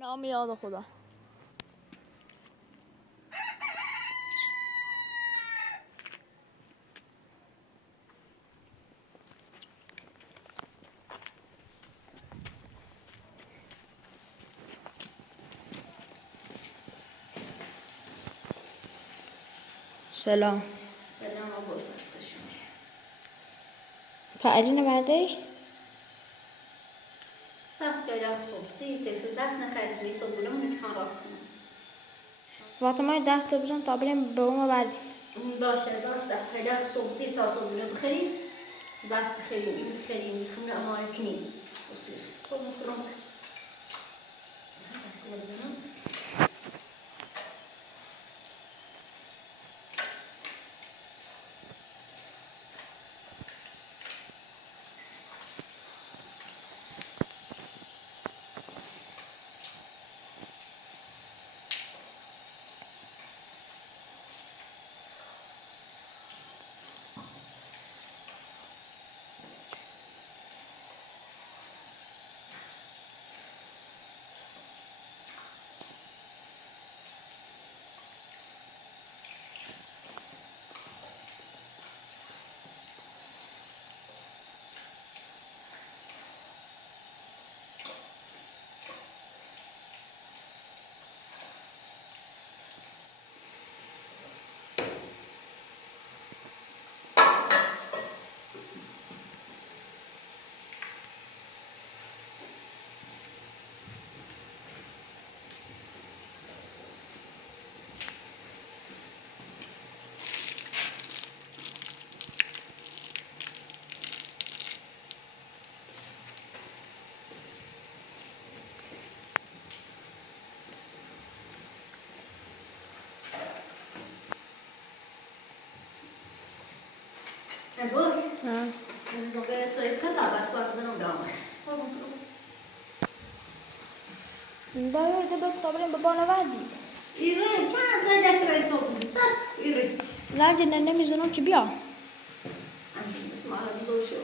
نام یاد خدا. سلام. سلام ابوالفضل شما. فعلین بعدی؟ سخت جا صبحی تسزت نکردی صبحونه من چند راست کنم. فاطمه دست بزن تا بریم به اون بعد. باشه دست خیلی صبحی تا صبحونه بخریم. زخم بخریم خمر اماره کنیم. بسیار. خب میخورم. Abol. از زوجة توی کتابت بازنم دارم. دایر دبی تا بریم به بانوادی. ایره چند زده توی صبحی سر ایره. لامجی نمیزنم چی بیا. عندي اسمع على بزول شو.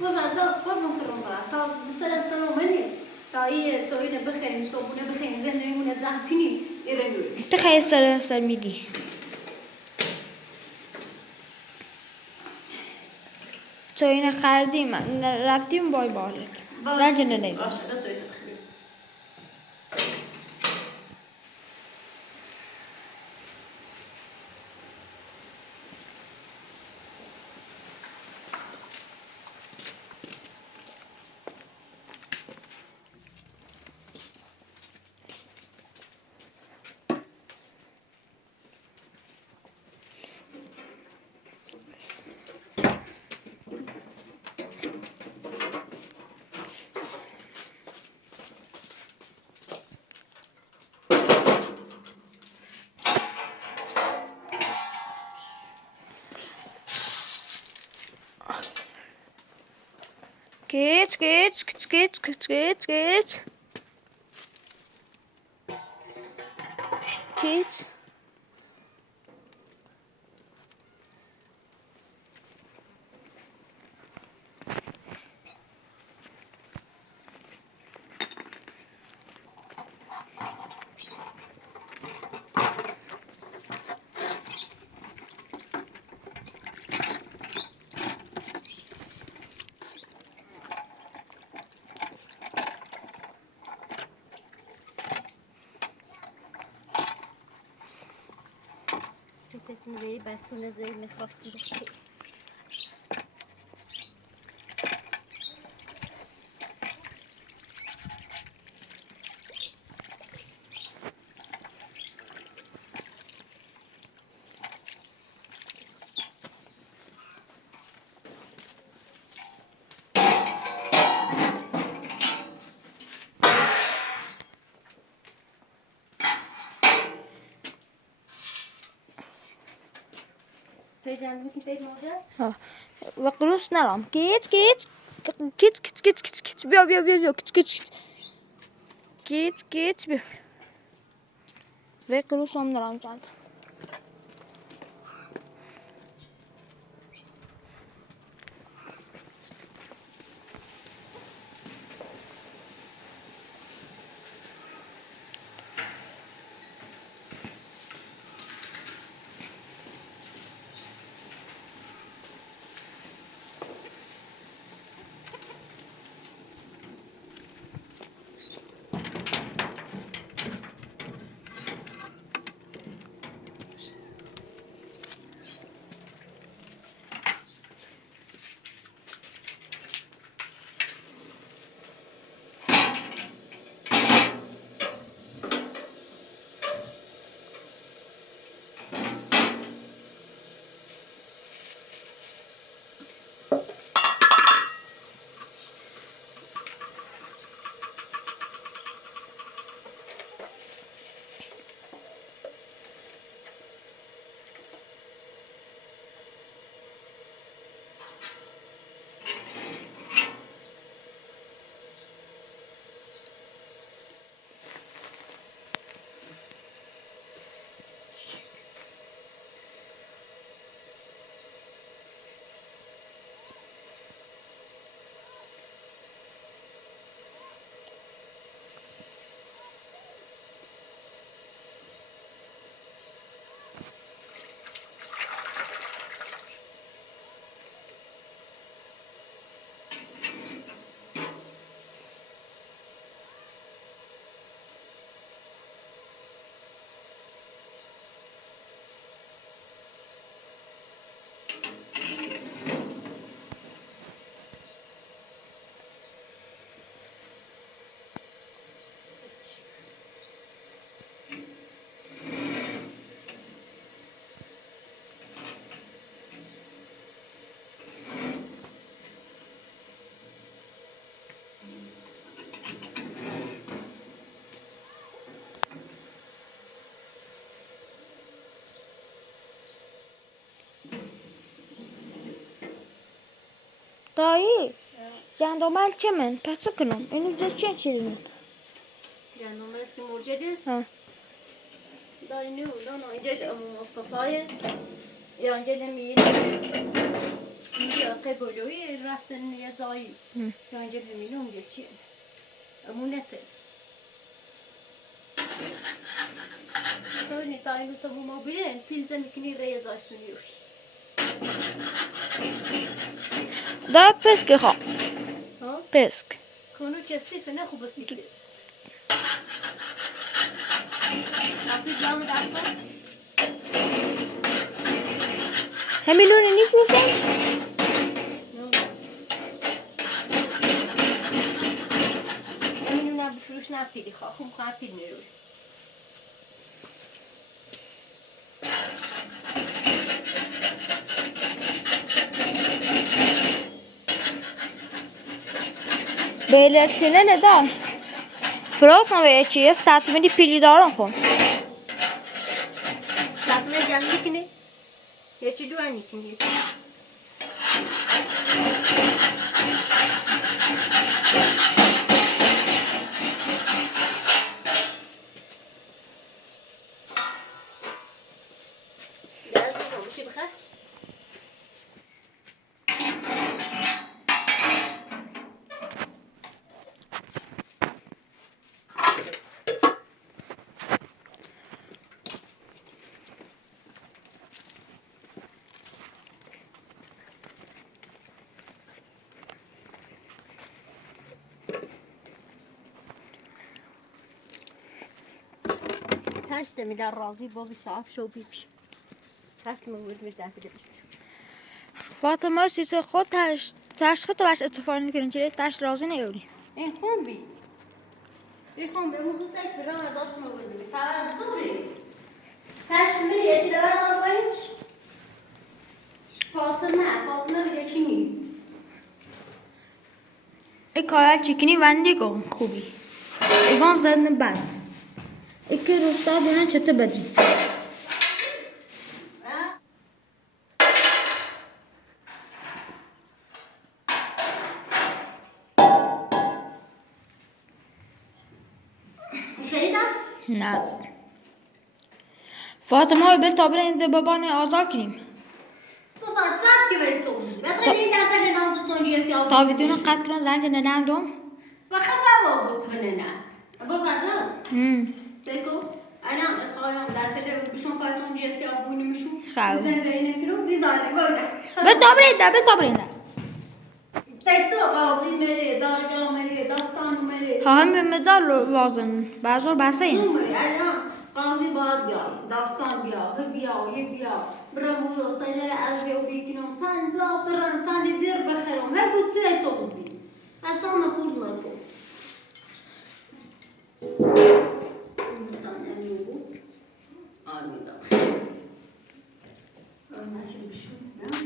وفرزا فهم كرم برا. تا بسلا سلامني. تا إيه توينا بخير صبحونه بخير زين نيمونه زحمة كني إيره نوري. تخیل سر میدی. تو اینو خریدیم رفتیم بای بالک. زنجی ننیزم. باشه لا توينا بخير. Geç. Geç. تسمع لي بكون زي مخرج جوكي. تجانبي كتير موجود. و قلوس نرم. Geç. بیا. Geç. بیا. و قلوس هم نرم چند. دایی جندامل چه من پس کنم اینو ده چه چیزی جندامل سیمور جدید ها دایی نو دانا اینجا امو مصطفی یا اینجا نمی‌بینی اینجا قبولوی رفتن یه جایی یا اینجا نمی‌بینی اونجا چیه امونته دایی دایی تو ما بیرن پیلزه میکنی ریه جای سونیوری دا پسک خواه ها پسک خونو چستی نه خوب سی پیلز پیلز هم دستا همینونه نیفروشن همینونه بفروش نه پیلی خواه خوب خواه پیل نیروی Belirtine neden? Fırlatma ve eçiye saatimi pili dağılın kon. Saatime geldi ki ne? Geçi duvarın içinde. Biraz olmuş bir şey. تاشت میدار رازی با بیساف شو بیبی تاشت موجود میدار فیده بشوش Fatima size خود خود باش اتفاقی نکنین چیه تاش رازی نیوری. این خون بی این خون به موضوع تاشت برای داشت موجود بی فاز دوری تاشت میره چی دار نازنیش فاطمه میره چی نی ای کارال چیکنی وندی کن خوبی. ایگان زدن بند. ای که روستا دونه چته بدی. نه. فاطمه بیل تا برین ده بابانه آزار کنیم. تو فاسد کی ویسوزی؟ وقتی این دفعه نامزد تونجیتی آب. تا ویدیو قطع کنن زنج ننام دوم. و خفه بود نه. Abolfazl. سیکو. الان خواهم در فعل بشون پای تونجیتی آب بونی میشو. خاله. زنده اینه کنم بیداره وارد. بیل تا برین ده. تست قاضی میره دارگاه میره داستان میره. هم مزال وازن بازار بسین. سومری الان قاضی باید بیاد داستان بیا برام دوستای از وی بیکنم تنزا برام تنی دیر بخیرم هگو چه سوزی اصلا نخورد نکن متانه میگو آمیدا آمیدا بشو نه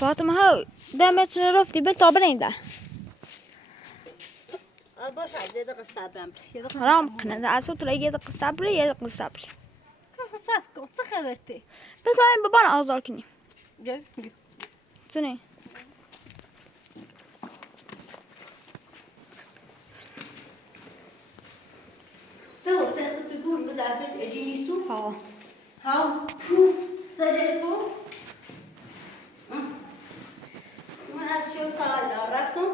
فاطمه ها دمت رفتی به تا برینده باش یه دقیقه صبرم حالا مقننه از تو یه دقیقه صبری یه دقیقه صبری که صبر کن چه خبرته بذاریم بابان آزار کنیم بیا چنه تو تاخد تقول مدافع اجيني سوق ها ها شوف سرقته من از شو طالع رفتم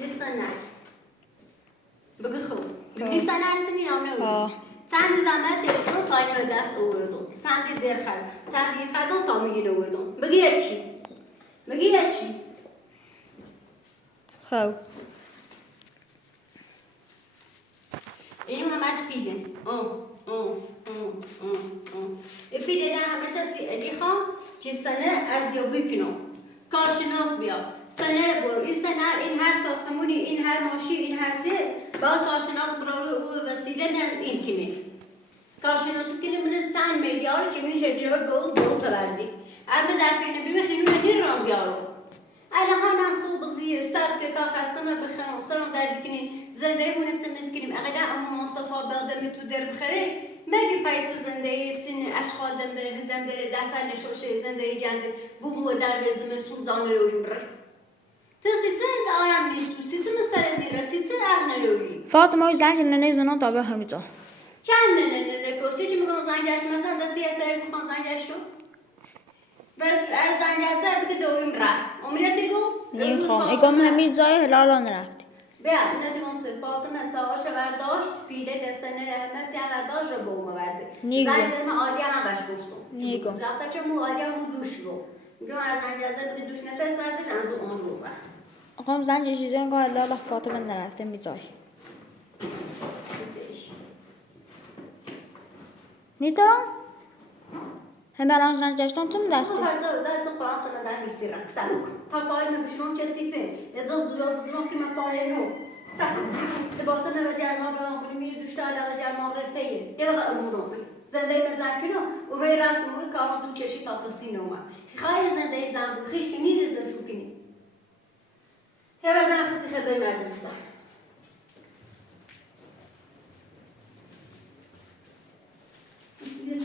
لسه ناي بقى خو لسه ناي یا نه چند زحمت چشم تاینو دست آوردم چند دیر خردم تا میگی آوردم بگی چی خب اینو همش پیله پیله ده همش از علی خان چه سنه از دیو بکنم کارشناس بیا سنه برو این سنه این هر ساختمونی این هر ماشی این هر چی با کارشناس برو او وسیله نه این کنی کارشناس کنی من چند میلیارد چه میشه جواب دو تا بردی اما در فینه بیم خیلی منی رام بیارو الان ناسو بزیه سر که تا خسته ما بخرم سلام دردی کنی زنده مونت مسکینیم اگر اما مصطفی بعدم تو در بخره مگه پایت زنده تین اشغال دم داره دفعه نشوشه زنده جنده بو در بزم سون زان رویم بر تسیت آیم نیست سیت مثلا میرسی چه نروی فاطمه زنگ نزنان تا به همیتا چند نه کوسی چی میگم زنگش مثلا دتی اثر میخوان زنگش تو بس از زنگت بگه دویم را امینتی گو نمیخوام اگم همین جای هلالان رفتی بیا امینتی گم سه فاطمه ساواش برداشت پیله دستنه رحمتی هم برداشت رو بوم برده زنگ ما آلیا هم بش گفتم نیگم زفتا چه مو آلیا مو دوش رو میگم از زنگ بگه دوش نفس بردش انزو اون رو بر اقام زنگ چیزی که هلالا فاطمه نرفته میجای نیتران همه الان زنگ جشتم چم دستی ده تو قرآن سنه در میسیرم سلوک تا پای من بشون چه سیفه یه دو دلار که من پای نو سلوک لباسه من جرما به من میری دوش تا علاقه جرما رتیه یه دقیقه امورم زنده من زن کنم و به رفت امور کارم تو کشی تا پسی نومه خیلی زنده زن بود خیش کنی ریزم شو کنی یه بردن خطی خبری مدرسه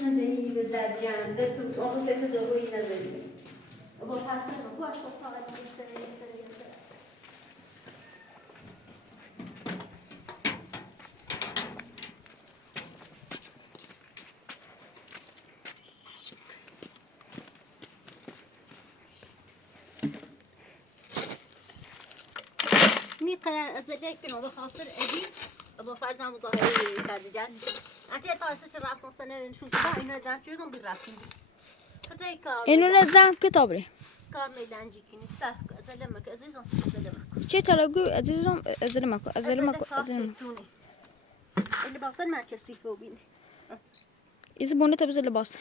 زندگی به درجان به تو آن کسی جوری نزدی. ابوالفضل رو باش تو فقط یه میقدر از لیک کنم به خاطر ادی ابوالفضل هم مظاهره سردجان. اچه تاسه چه رفتن سنه نشون که با اینو زن چیزم بی رفتیم. خدای کار. اینو نزن کتابی. کار میدانجی کنی سه ازلمک عزیزم ازلمک. چه تلاگو عزیزم ازلمک ازلمک. اللي بوصل ما تشسيفه بيني. إذا بني تبز اللباس.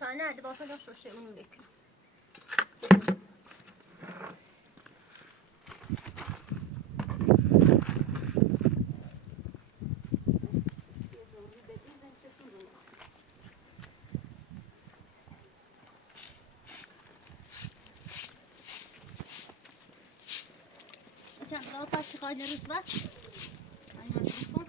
فأنا اللي بوصل أشرب شيء من ذيك. عشان لو طاش خارج الرزبة. أنا أشوفه.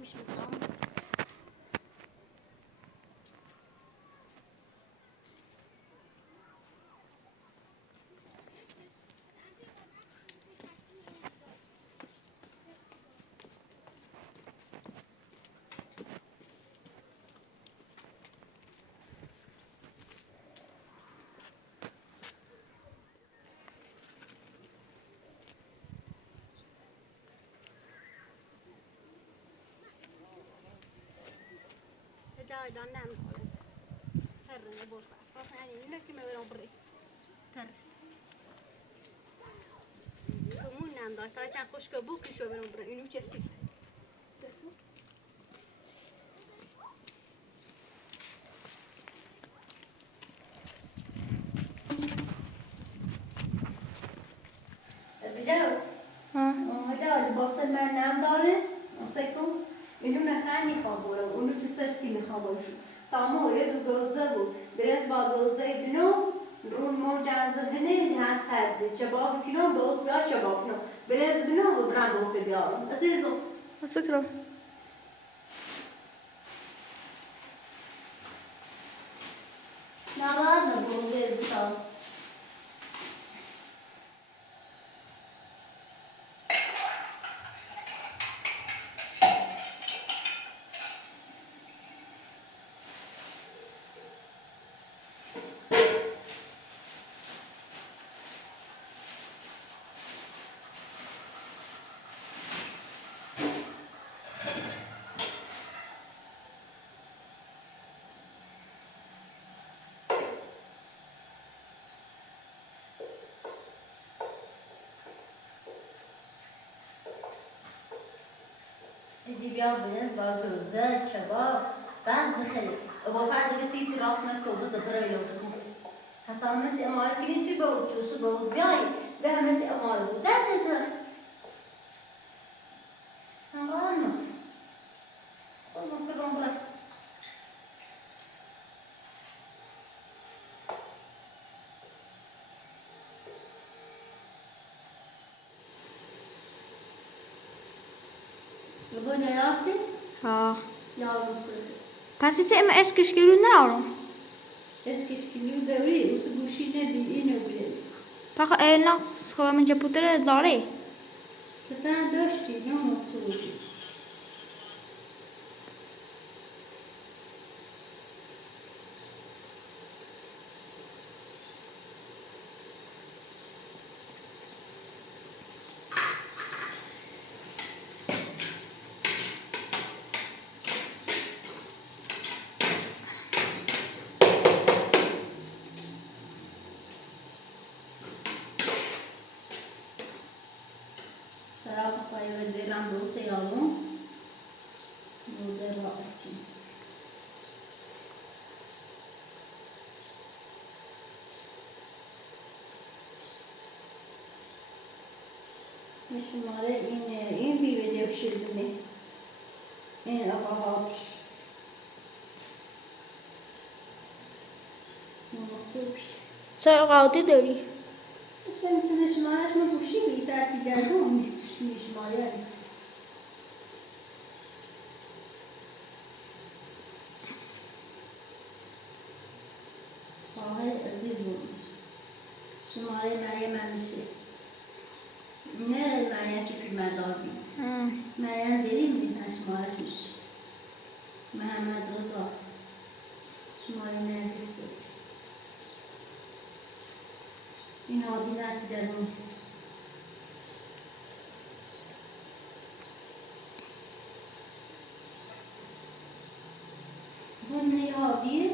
مش متعمق. داي دان نعم تر نبوف أصلا يعني هنا كم يوم بري تر کمون ننداز تا چند خوش که بو کشو برم برم اینو چسی بیدار اومده باست من نم داره سکم اینو نخنی خواب برم اونو چه سرسی میخوام برشون تمام یه دو گوزه بود درست با گوزه بینو رون مور جنزه هنه نه سرده چباب کنم بود یا چباب کنم درست بینو و برم بود بیارم عزیزم فکرم ناراحت نبود بیتا دیگر بیاز با گوزه چباب باز بخیر ابوالفضل گفتی راست نکو بذار برای لطفا حتی همه امال کنیسی بود چوسو بود بیای ده همه امال بود ده نمانو خودم برای لبون یافتی؟ ها یافتی پس ایچه اما اسکش کلو نرارم اسکش کلیو دوری اوسو گوشی نبی اینو بیاری پاکا اینا خواه من جپوتر داره کتن داشتی یا مطوری سراغ پای بدرم دوست یارم مودر راحتی شماره این بیویدیو شیلدونه این آقا چه قاعده داری؟ مثلا شمارهش ما گوشی به ساعتی جزم هم نیست شماره نیست خواهر عزیزم شماره مریم همیشه نه مریم که فیلم داری مریم بریم میدن شمارش میشه محمد رضا شماره نرجسه این عادی نتیجه نیست bunun عادیه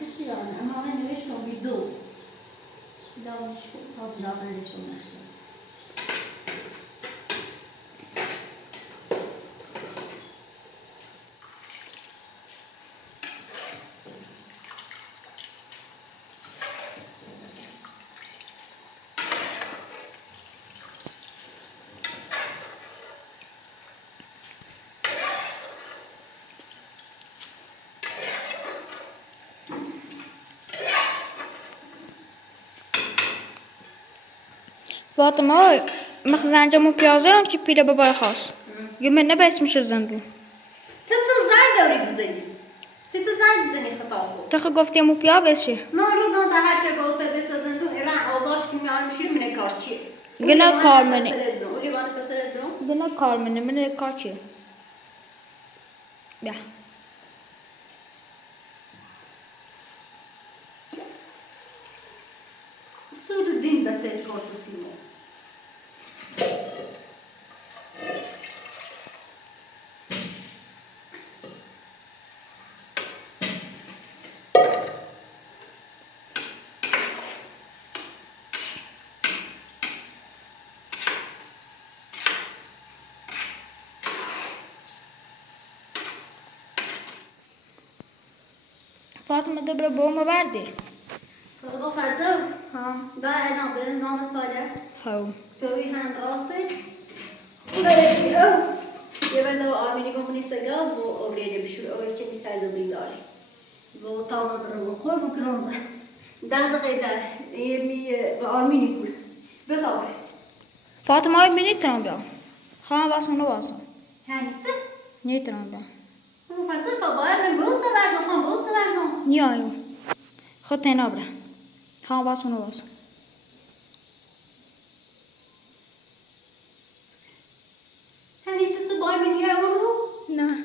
کسی یعنی اما من نوشتم ویدو دانش تا دانشم نشد فاطمه مخزنجمو پیازرم چی پیره بابای خواست گه من نبا اسمش زندون تو زن داری بزنی تو زن بزنی خطا خود تخه گفتی مو پیا بشه من رو دان ده هر چه گفته بس زندون ایران آزاش که میارم میشیره منه کار چیه گناه کار منه اولی وان کسرت رو گناه کار منه کار چیه بیا سود دین بچه کاسسیمو فاطمه دبر بوم برده بابا فرزو ها دا انا برنامه طالع هاو توي هند راسي وبلدي او يبدو آمینی گمونی سگاز و اوریده بشور اوری که میسرده بیداری و تمام برو خور بکنم در دقیقه می به آمینی کول بداره فاطمه های بینیترم بیا خواهم واسه واسه هنیسه نیترم بیا بابا فرزو تا باید من بولتا بردم خواهم بولتا بردم نیایو خود تینا بره خواهم واسه هنیسه تو باید من یه اون رو نه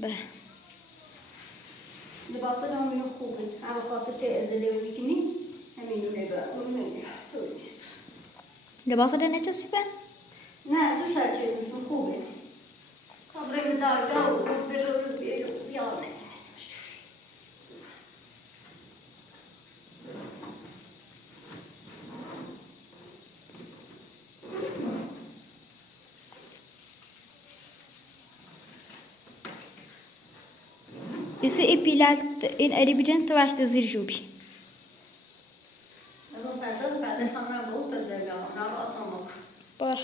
بله لباسا همینو خوبه اما خاطر چه ازله میکنی همینو نگاه اون نگاه تو نیست لباس ده نچه سیفن؟ نه دو شرچه دوشون خوبه خبره درگاه و گفته رو بیرو زیاد نگیمت Ise epilalt in eribiden tavaşta zirjubi. اما فضل بعد همراه بود درگاه اونا رو آتامک Bar.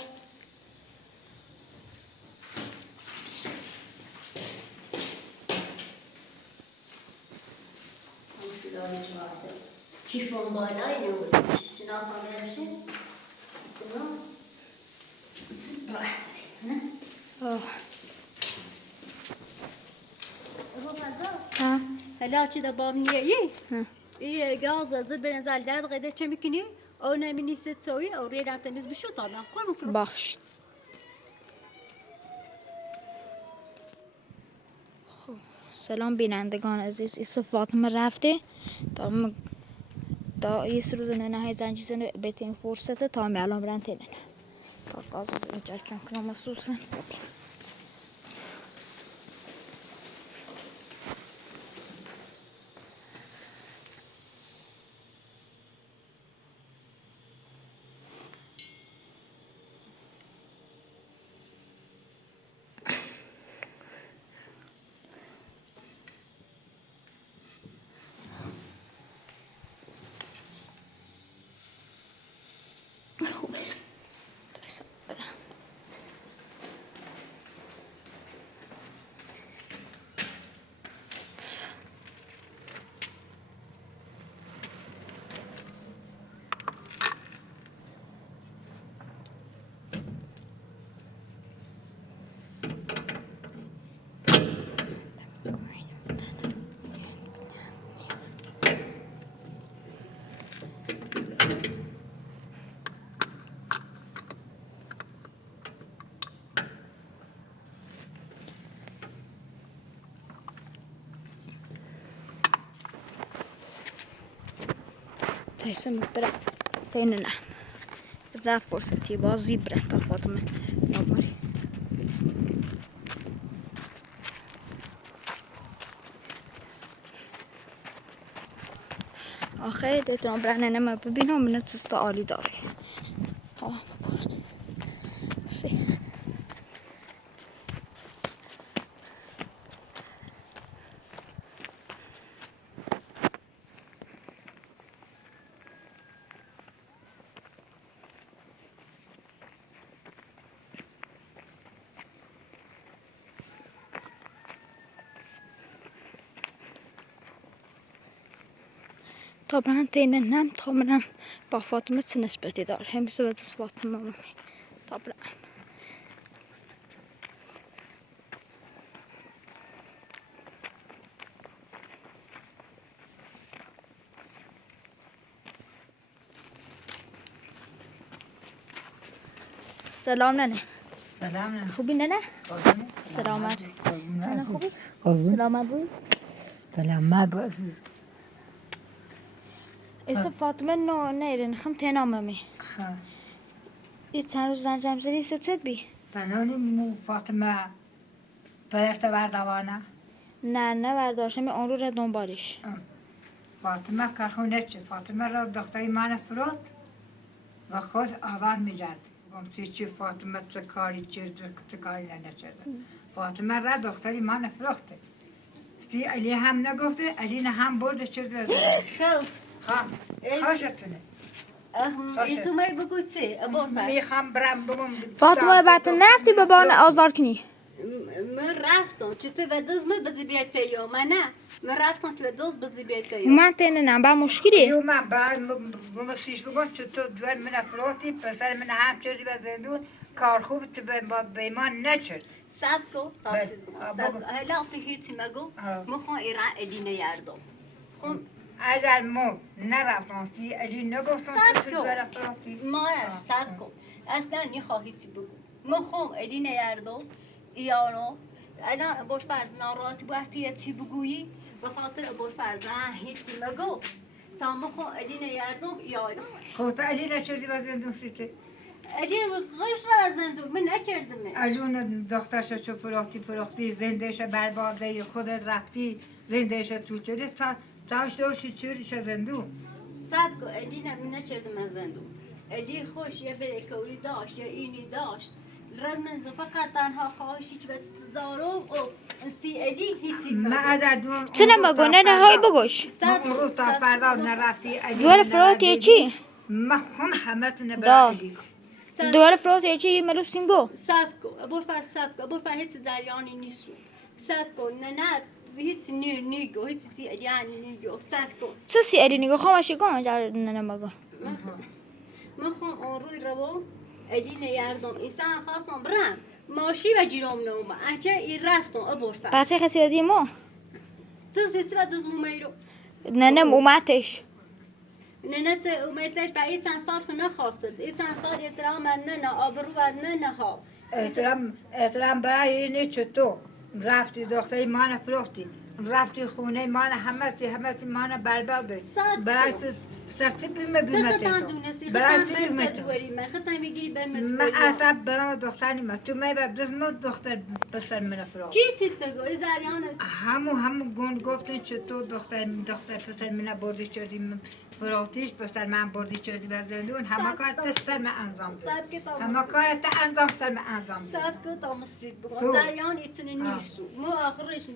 همشیلانی جوارده چیش بانبانایی نبود شناس هم برشه اتنا راح نه Oh. اما فضل Ha. هلا چی دا بام نیایی Ha. ایه گاز زد بنزل در قیده چه میکنی او نمینی ستوی او ریدن تمیز بشو تا من خور بکنم Baş. خب سلام بینندگان عزیز ایسا فاطمه رفته تا یه روز نه زنجیزن بهترین فرصته تا می الان برن تینه تا گاز از اینجا کم کنم مسوسن تایسم برا تینه نه بزا فرصتی بازی برا تا فاطمه نماری آخه بتونم برنه نمه ببینم منه تستا عالی داره تمام بپرد سی طبعا تینه نم طبعا با فاطمه چه نسبتی داره هم سبت از فاطمه مامی طبعا سلام ننه سلام نه خوبی ننه قربونه سلامت ننه خوبی قربونه سلامت بوی سلامت باش ایسا فاطمه نو نیرن خم تینا مامی خب ای چند روز زنجم زدی ایسا چد بی بنانی مو فاطمه برت بردوانه نه برداشتم اون رو را دنبالش فاطمه که خونه چه فاطمه را دختری من فرود و خود آواز می جرد بگم چی فاطمه چه کاری چه کاری نکرده فاطمه را دختری ما نفرخته تی علی هم نگفته علی نه هم برده چرد و زده خب ها خوشتونه ایسومه بگو چه ابوالفضل میخوام برم بگم فاطمه بعد نرفتی بابا آزار کنی من رفتم چطور و دوز من بزی بیته یا من نه من رفتم تو دوز بزی بیته یا من تنه نه با مشکلی یو من بعد مسیج بگم چطور دوار من افراطی پسر من هم چردی و زندون کار خوب تو به ایمان نچرد سب کو تاسید آه، سب بگو. هلا تو هیچی مگو آه. مخون ایران ادینه یاردم خون اگر ما نرفتم سی علی نگفتم سب چطور کو دوار افراطی ما سب کو اصلا نخواهی چی بگو مخون ادینه یاردم ایارو الان ابوالفضل ناراحت وقتی چی بگویی به خاطر ابوالفضل هیچی مگو تا مخون ادینه یاردم ایارو خود علی نچردی و زندون سیته علی غش را زندون من نکردم اجون دخترش چو فراختی زندهش برباده خودت رفتی زندهش تو چلی تاش دورشی چوریش زندون سب کو علی من نکردم از زندون علی خوش یه بریکوری داشت یا اینی داشت رمن فقط تنها خواهشی که دارم و سی علی هیچی من اگر دون چه نمگو نه های بگوش سب اون رو تا فردا نرفتی علی دوار فراطی چی؟ من هم همت دا. نبرا علی دوار فراطی چی ملو سینگو سب کو ابوالفضل سب کو ابوالفضل هیچ جریانی نیستو سب کو نه هیچ نیگو هیچ سی علی نیگو سب کو چه سی علی نگو خامشی کن جار نه نمگو من خون آن روی رو علی نیاردم انسان خواستم برم ماشی و جیرام نوما اچه ای رفتم ابوالفضل بچه کسی دیدی ما دوز هیچ و دوز مومیرو نه نه اومدش ننت اومدش با ای چند سال خونه خواستد ای چند سال احترام نه آبرو و نه ها احترام برای اینه چطور رفتی دختری مان فروختی رفتی خونه مان همتی مان برباده صد برای تو سرچی بیمه بیمه خطان دونستی برای خطان چی بیمه برد دوری من خطان میگی بر من مدوری اصلا برای دختری ما تو می بعد دزمو دختر پسر من فروخت چی چیت گو ای زریان همو گون گفتن چطور دختر پسر من بردی شدی فروختیش پسر من بردی شدی و زندون همه کار تستر من انجام سب که تا همه کار تا انجام سر من انجام سب که تا مستید بگو تو. زریان ایتونه نیستو مو آخرش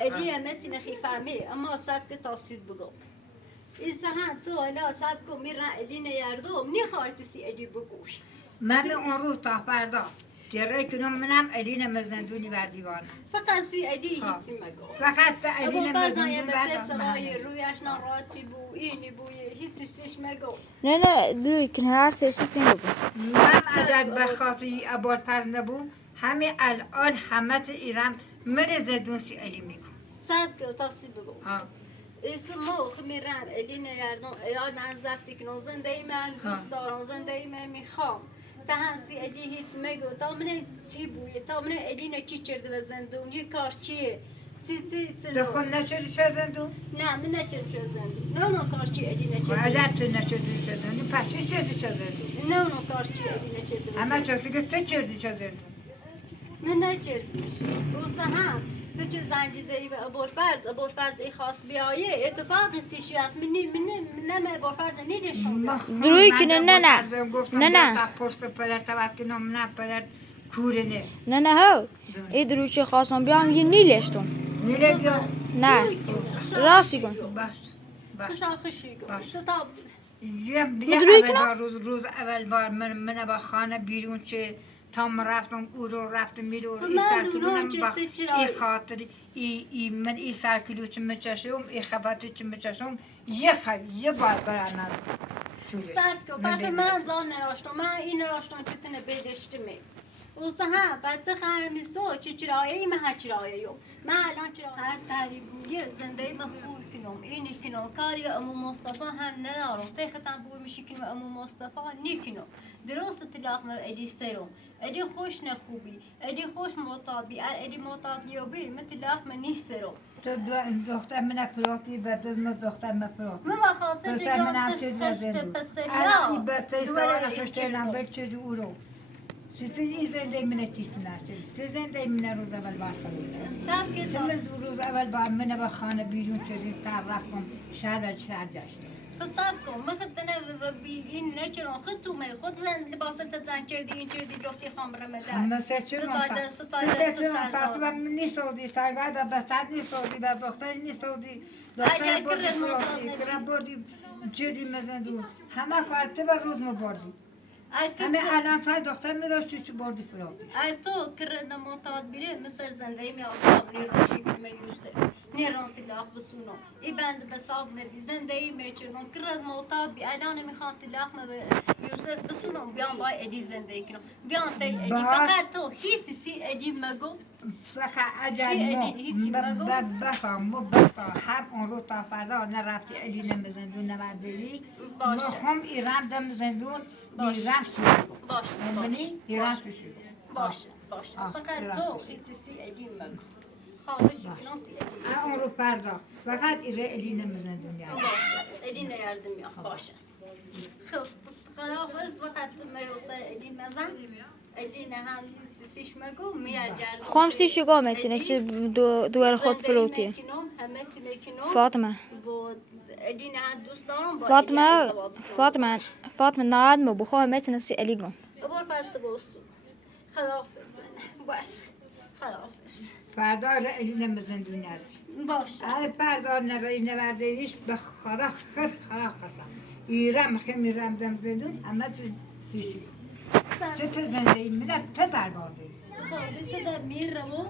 علی امتی نخی فهمی اما سب که تا سید بگو ایسا هم تو حالا سب که میرن علی نیاردم نیخواهی سی علی بگوش من اون رو تا فردا گره کنم منم علین مزندونی بر دیوانم فقط سی علی هیچی مگو فقط تا علین ابوالفضل یه مزندون بچه بر سرای رویش ناراحتی بو اینی بوی هیچی سیش مگو نه نه دلوی کنه هر سه سو سین بگو من اگر به خاطر ابوالفضل نبود همین الان همت ایران من زندون سی علی میکن سب که تا سی بگو ها اسم ما خمیرم علی نیاردم ایال من زفتی کنم زنده من دوست دارم زنده من میخوام تا هنسی علی هیچ مگو تا من چی بویه تا من علی نه چی کرده و زندون یه کار چیه سی تو خون نشدی چه زندون؟ نه من نچرد شد زندون نه کار چی علی و نچرد اگر تو نشدی چه زندون پس چی چردی چه زندون؟ نه کار چی علی نچرد همه چیزی که تو چردی چه زندون؟ من نچردمش روزه هم تو چه زنجی زدی به ابوالفضل ای خواست بیایه اتفاقی سیشی هست من نمه ابوالفضل نیدشون دروی کنه نه نه نه نه تا پرس پدر تبعت کنم نه پدر کوره نه نه نه ها ای دروی چه خواستم بیام یه نیلشتم نیله بیا نه راستی کن باش بس آخشی گو ستاب یه مدروی اول کنم؟ بار روز اول بار من با خانه بیرون چه تا من رفتم او رو رفتم میرو من ای سرکلونم دونم با چه چرا؟ ای خاطر من ای سرکلو چه مچشم ای خباتی چه مچشم یه بار برانم سب که بعد من زان نراشتم من این نراشتم چه تنه بیدشتمی اوسه هم بعد خیلی سو چرایی من چرایی من الان چرا هر تریبوی زنده من خوب کنم اینی کنم کاری و امو مصطفی هم ندارم تختم بگو میشی کنم امو مصطفی نیکنم درست تلاخ من علی سرم علی خوش نخوبی علی خوش معتادی علی معتادی بی من تلاخ من نیستم تو دختر من فروختی بعد از من دختر من فروختی من بخاطر پسر من هم چه خشت زندون پسریا الان این بسته سوال خشترم بل چه او رو تو این زنده من تیست نشد تو زنده من روز اول بار خرید سب که تو من روز اول بار من با خانه بیرون شدی تا رفتم شهر جشت خساب کن من خدنا این نچران خود تو می خود زن لباست زن کردی این کردی گفتی خمره مدر همه سه چرا فاطمه نیسودی تایگر به بسد نیسودی به دختر نیسودی دختر بردی فراتی کرا بردی چردی مزندون همه کارته به روز مبردی همه الان تای دختر میداشتی چی بردی فراتی تو کرد معتاد بیره مثل زنده می آساب نیروشی کنم یوسف نیران تلاق بسونم ای بند بساب نبی زنده ای میچرم کرد معتاد بی الان میخوان تلاق به یوسف بسونم بیان بای ادی زنده کنم بیان تی ادی فقط تو هیچ سی ادی مگو فقط اجل مو بسا هم اون رو تا فردا نرفتی علی نمزندون نمردی ما هم ایران دم زندون ایران سوشی باشه ایران سوشی باشه فقط تو هیچ سی ادی مگو خواهش ناسی ادی اون رو فردا فقط ایره علی نمزندون یاد باشه ادی نیاردم یا باشه خب خدا فرض وقت میوسر ادی مزن ادی نه هم سیش مگو میارجر خام سیشو گام متینه چه دوار خود فروتی فاطمه ادی نه دوست دارم با فاطمه ناد مو بخوام متینه سی الیگم ابوالفضل بوسو خلاف باش خلافز فردا علی نمزندون یاد باشه فردا نبردیش به خدا خدا خسم ایرم خیلی میرم دم زندون همه چیز سیشی چه تو زندگی منه تو برباده خب بیسته در میر رو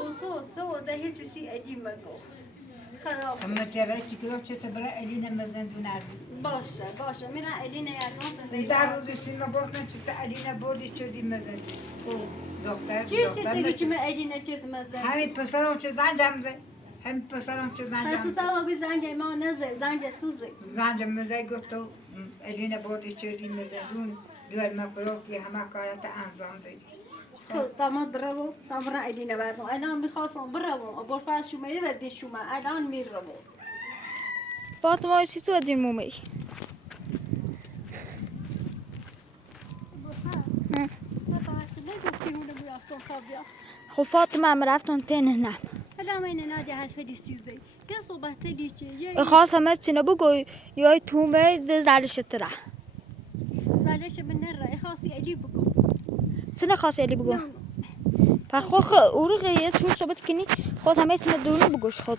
اوسو تو ده هیچ سی ادی مگو خلاف اما تیره چی کلاف چه تو برای علی نمزندون یاد باشه میرم علی نیاردن زندگی در روز سیما بردن چه تو علی نبردی چه دی مزندون دختر چی سیتگی که من علی نچرد مزن همین پسرم چه زنجم زه همین پسرم چه زنجم تو تا بی زنگ ما نزه زنگ تو زه زنجم مزه گفت تو علی نبردی چه دی مزندون دوار مفروکی همه کارت انجام دادی خب تمام برو تمام علی نبردم الان میخواستم برم ابوالفضل شو میره و دی شو من الان میرم فاطمه سی تو دین مومی خب فاطمه هم رفتن تنه نه حالا من نادی حرف دی سیزه یه صحبت دی چه یه خواست همه چی نبگو یا تومه دزدالش تره زالش من نره خاصی علی بگو چه خاصی علی بگو پخوخ اورقه یه تو صحبت کنی خود همه چی ندونه بگوش خود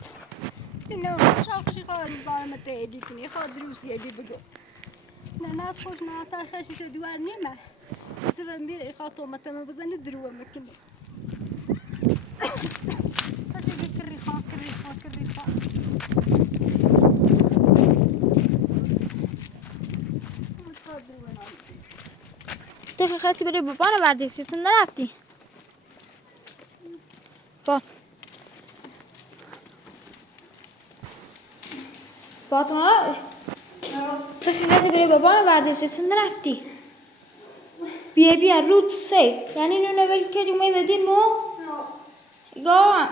نه شاخشی خواهد زارمت علی کنی خواهد روسی علی بگو نه خوش نه تا خشش دوار نیمه سبب میره خواهد تومت ما بزنی دروه مکنی خشش کری خواه تو که خاصی بری بابا نوردی سی تو نرفتی فاطمه تو که خاصی بری بابا نوردی سی تو نرفتی بیا روت سی یعنی اینو نویل که دومی بدین مو ایگاه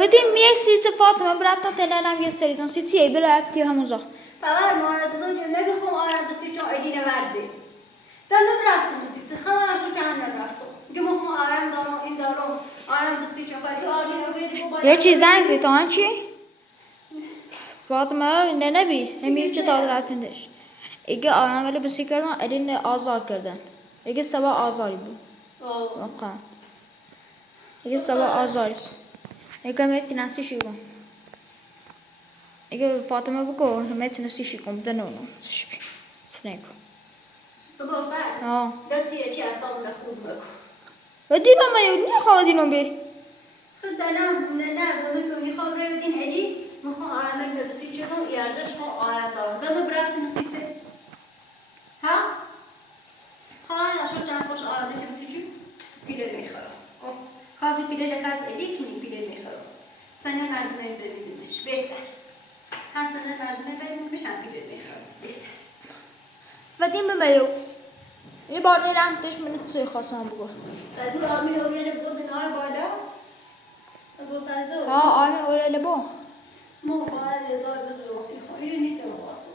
بدین میه سیت فاطمه براتون تلنم یه سریدون سیتیه بلا اکتی هموزا فقط ما بزن که نگه خم آرام بسی چون علی نورده دم نرفتم بسی چه خواهر شو چند نرفتم که ما خم آرام دارم این دارم آرام بسی چون ولی آرام نوردی یه چیز زنگ زی تو چی؟ فاطمه نه نبی نمیگه چه داد رفتندش اگه آرام ولی بسی کردن علی آزار کردن اگه سبا آزاری بود واقعا اگه سبا آزاری اگه میتی نسیشی کن اگه فاطمه بگو میتی نسیشی کن بدنونو سنیکو تو بافر آه دلتی چی هستم نخود بکن و دینا ما یه نخواه دینم بی خود دلم نه بگم میخوام بردین علی میخوام آرام بسی چون یاردش خو آرام دارم دم برفتم بسی چه ها خواهر شو چند خوش آرام بسی چون پیله میخورم خاصی پیله دخلت علی کنی پیله میخورم سنه مردمه بدیدمش بهتر حسن مردمه بدیدمش هم پیله میخورم بهتر ودیم بمیو یه بار میرم توش من چی خواستم بگو دو آرمی اولیه بگو دنهای بالا ابوالفضل آرمی اولیه بو ما باید یه جای بزرگ واسی خواهی رو نیتم واسو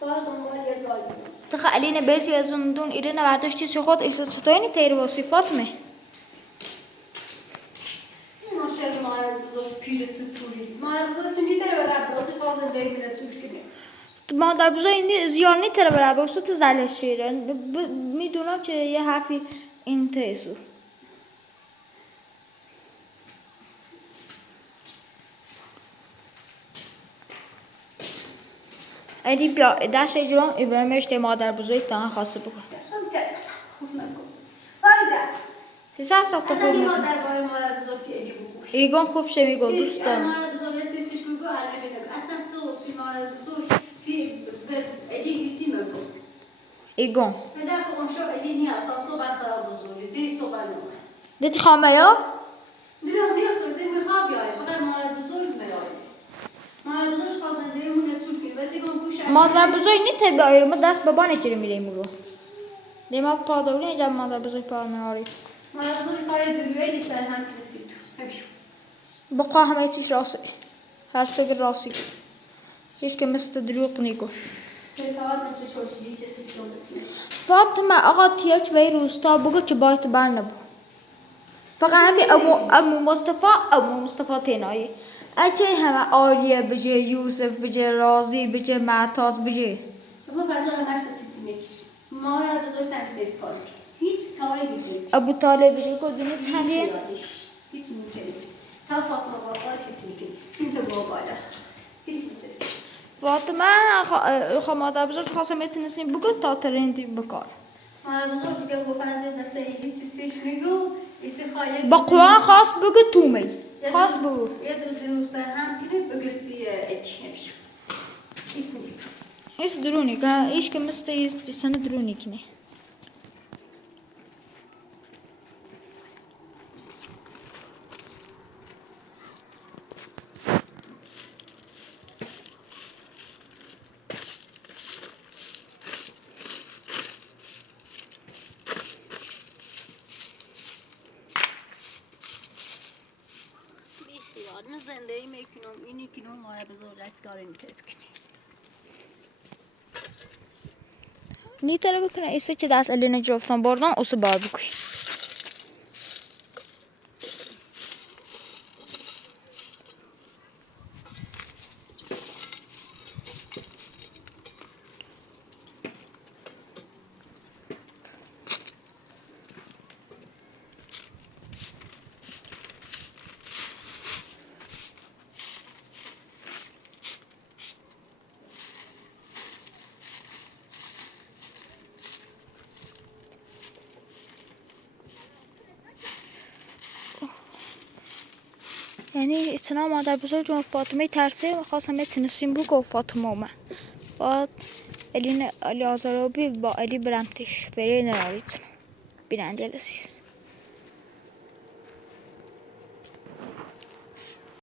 باید دنبال یه جای بزرگ تخا علينا باسي يزندون إيرنا بعدش تيجي خد إذا تطويني تيري وصفات مه پیره توری مادر بزرگ نیتره برای براسه خواستن دایی میره توش کنی مادر بزرگ این زیان نیتره برای برسه تو زلش شیره میدونم که یه حرفی این تیسو ایدی بیا دست اجرام ایبرمش ده مادر بزرگ تا خواسته بکن خوب نکن بایده سیسه ساکت خوب اصلا این نکن مادر بزرگ سی ایدی بکن ایگان خوب شه میگو دوست دارم مادر بزرگ تیسیش بگو علمه اصلا تو سی مادر بزرگ سی ایدی هیچی مکن ایگان پدر خونشو ایدی نیا تا صبح خراب بزرگی دی صبح نمه دیتی خامه یا؟ میرم میخورده میخواب بیایی فقط مادر بزرگ میایی مادر بزرگ خواستنده مونه چون کنی و دیگه گوش مادر بزرگ نیته بیایی ما دست بابا نکری میریم رو دیما پا دولی اینجا مادر بزرگ پا نهاری مادر بزرگ پای دلویلی سر هم کسی تو همشو بقا همه چیز راستی هر چیز راستی هیچ که مثل دروغ نیگو فاطمه آقا تیاج به روستا بگو چه باید بر نبو فقط همین امو مصطفى تینایی اچه همه آلیه بجه یوسف بجه رازی بجه معتاز بجه اما بعضا همش رسیدی نکش ما را بزرگ نمیتونست کار کرد هیچ کاری نمیتونست ابو طالب بجه کدومی تنیه هیچ نمیتونست تا فاطمه باصال هیچ نمیتونست این تو بالا هیچ نمیتونست فاطمه مادر بزرگ خواستم میتونستیم بگو تا ترندی بکار مادر بزرگ بگه گفتن زد نتایی سیش نگو ایسی خواهی با قرآن خواست بگو تومی خواست بگو یه دو دروسه هم کنه بگو سی اچ نمیشو هیچ نمیتونست ایش درونی که ایش که مثل ایش سنه درونی کنه من زندگی میکنم اینی کنم مادر بزرگ کاری نمیتونه بکنی نیتره بکنه ایسه که دست الینه جفتان بردن اوسه بار بکن یعنی اتنا مادر بزرگ و فاطمه ترسه خواستم میتونستیم بگو فاطمه من بعد الین علی آزارابی با علی برمتش فره نرارید بیننده لسیز